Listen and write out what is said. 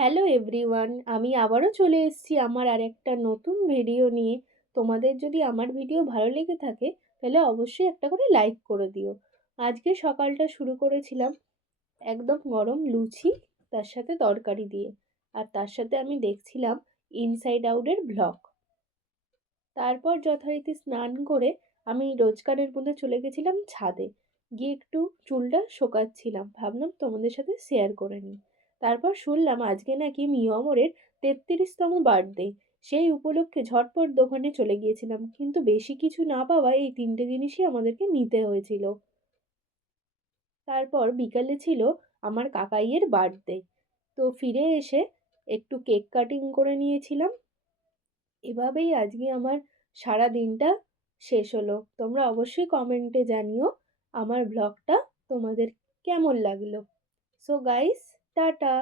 Hello everyone, আমি আবারও চলে এসেছি আমার আরেকটা নতুন ভিডিও নিয়ে। তোমাদের যদি আমার ভিডিও ভালো লেগে থাকে তাহলে অবশ্যই একটা করে লাইক করে দিও। আজকে সকালটা শুরু করেছিলাম একদম গরম লুচি, তার সাথে তরকারি দিয়ে। আর তার সাথে আমি দেখছিলাম ইনসাইড আউটের ভ্লগ। তারপর যথারীতি স্নান করে আমি রোজকারের মধ্যে চলে গেছিলাম ছাদে, গিয়ে একটু চুলটা শোকাচ্ছিলাম, ভাবলাম তোমাদের সাথে শেয়ার করে নিই। তারপর শুনলাম আজকে নাকি মিও আমরের 33তম বার্থডে। সেই উপলক্ষে ঝটপট দোকানে চলে গিয়েছিলাম, কিন্তু বেশি কিছু না পাওয়ায় এই তিনটে জিনিসই আমাদেরকে নিতে হয়েছিল। তারপর বিকালে ছিল আমার কাকাইয়ের বার্থডে, তো ফিরে এসে একটু কেক কাটিং করে নিয়েছিলাম। এভাবেই আজকে আমার সারা দিনটা শেষ হলো। তোমরা অবশ্যই কমেন্টে জানিও আমার ব্লগটা তোমাদের কেমন লাগলো। So guys, tata.